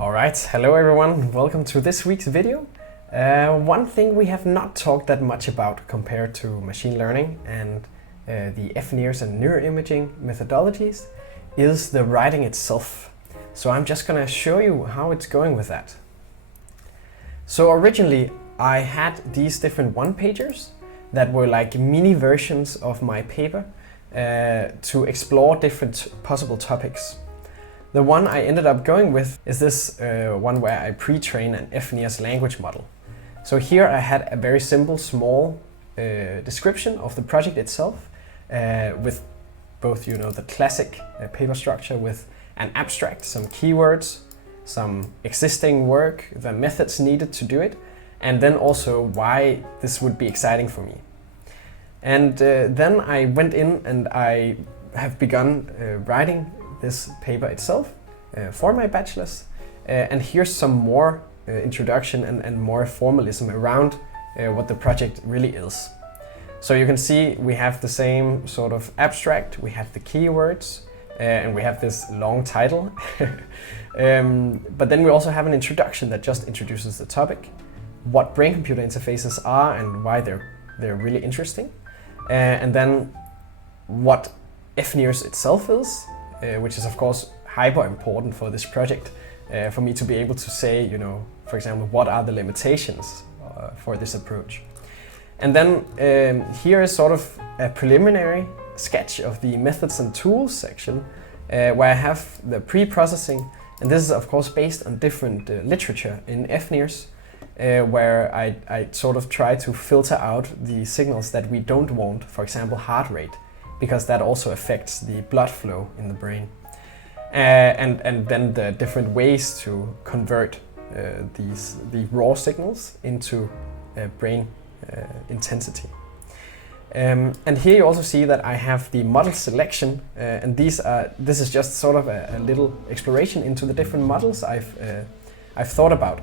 Alright, hello everyone, welcome to this week's video. One thing we have not talked that much about compared to machine learning and the fNIRS and neuroimaging methodologies is the writing itself. So I'm just gonna show you how it's going with that. So originally I had these different one-pagers that were like mini versions of my paper to explore different possible topics. The one I ended up going with is this one where I pre-train an fNIRS language model. So here I had a very simple, small description of the project itself with both, the classic paper structure with an abstract, some keywords, some existing work, the methods needed to do it, and then also why this would be exciting for me. And then I went in and I have begun writing this paper itself for my bachelors. And here's some more introduction and more formalism around what the project really is. So you can see we have the same sort of abstract, we have the keywords, and we have this long title. But then we also have an introduction that just introduces the topic, what brain-computer interfaces are and why they're really interesting. And then what fNIRS itself is, which is of course hyper important for this project, for me to be able to say, for example, what are the limitations for this approach. And then here is sort of a preliminary sketch of the methods and tools section, where I have the pre-processing, and this is of course based on different literature in fNIRS, where I sort of try to filter out the signals that we don't want, for example heart rate, because that also affects the blood flow in the brain. And then the different ways to convert the raw signals into brain intensity. And here you also see that I have the model selection, and this is just sort of a little exploration into the different models I've thought about.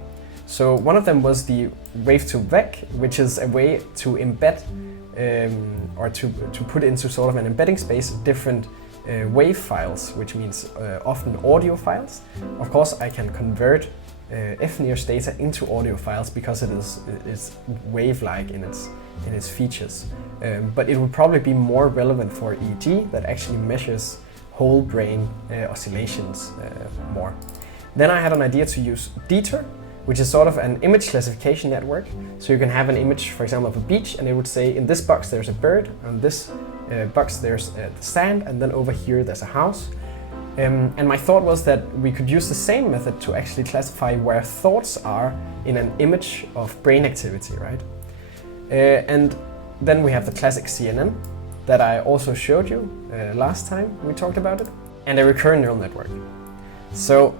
So one of them was the wave-to-vec, which is a way to embed or to put into sort of an embedding space different wave files, which means often audio files. Of course, I can convert fNIRS data into audio files because it is wave-like in its features. But it would probably be more relevant for EEG that actually measures whole brain oscillations more. Then I had an idea to use DETER, which is sort of an image classification network. So you can have an image, for example, of a beach, and it would say in this box there's a bird, on this box there's the sand, and then over here there's a house. And my thought was that we could use the same method to actually classify where thoughts are in an image of brain activity, right? And then we have the classic CNN that I also showed you last time we talked about it, and a recurrent neural network. So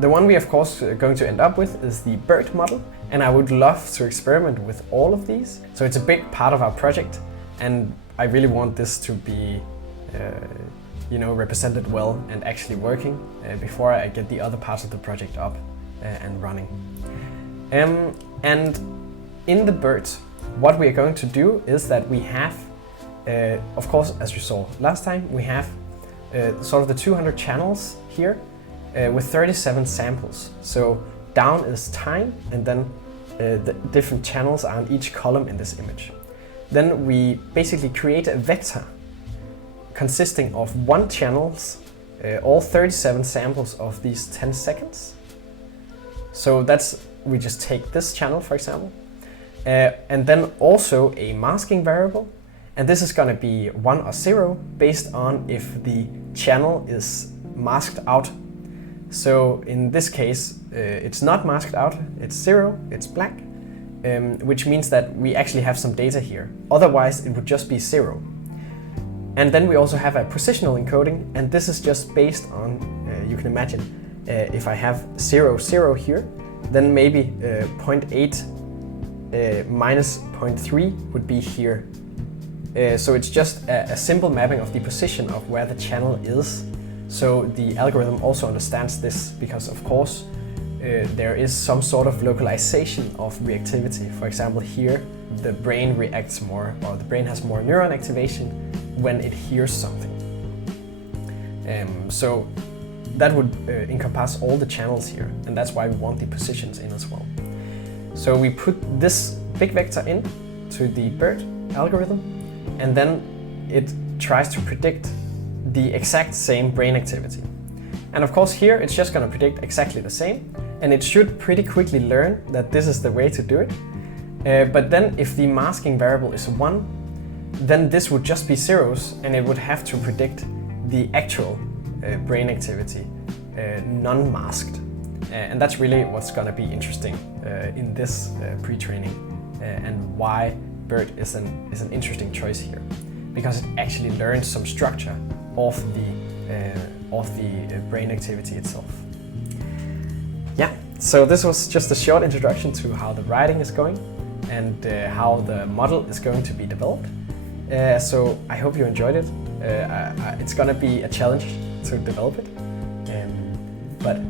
the one we of course are going to end up with is the BERT model, and I would love to experiment with all of these. So it's a big part of our project, and I really want this to be represented well and actually working before I get the other parts of the project up and running. And in the BERT, what we are going to do is that we have, of course, as you saw last time, we have sort of the 200 channels here, with 37 samples. So down is time, and then the different channels are on each column in this image. Then we basically create a vector consisting of one channels, all 37 samples of these 10 seconds. So we just take this channel, for example, and then also a masking variable, and this is going to be 1 or 0 based on if the channel is masked out. So in this case, it's not masked out, it's 0, it's black, which means that we actually have some data here. Otherwise, it would just be 0. And then we also have a positional encoding, and this is just based on, you can imagine, if I have 0, 0 here, then maybe 0.8 minus 0.3 would be here. So it's just a simple mapping of the position of where the channel is. So the algorithm also understands this because, of course, there is some sort of localization of reactivity. For example, here the brain reacts more, or the brain has more neuron activation when it hears something. So that would encompass all the channels here, and that's why we want the positions in as well. So we put this big vector in to the BERT algorithm, and then it tries to predict the exact same brain activity. And of course here it's just going to predict exactly the same, and it should pretty quickly learn that this is the way to do it. But then if the masking variable is 1, then this would just be zeros, and it would have to predict the actual brain activity, non-masked. And that's really what's going to be interesting in this pre-training, and why BERT is an interesting choice here, because it actually learns some structure of the brain activity itself. Yeah, so this was just a short introduction to how the writing is going and how the model is going to be developed. So I hope you enjoyed it. It's gonna be a challenge to develop it, but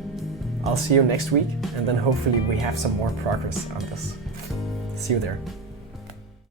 I'll see you next week, and then hopefully we have some more progress on this. See you there.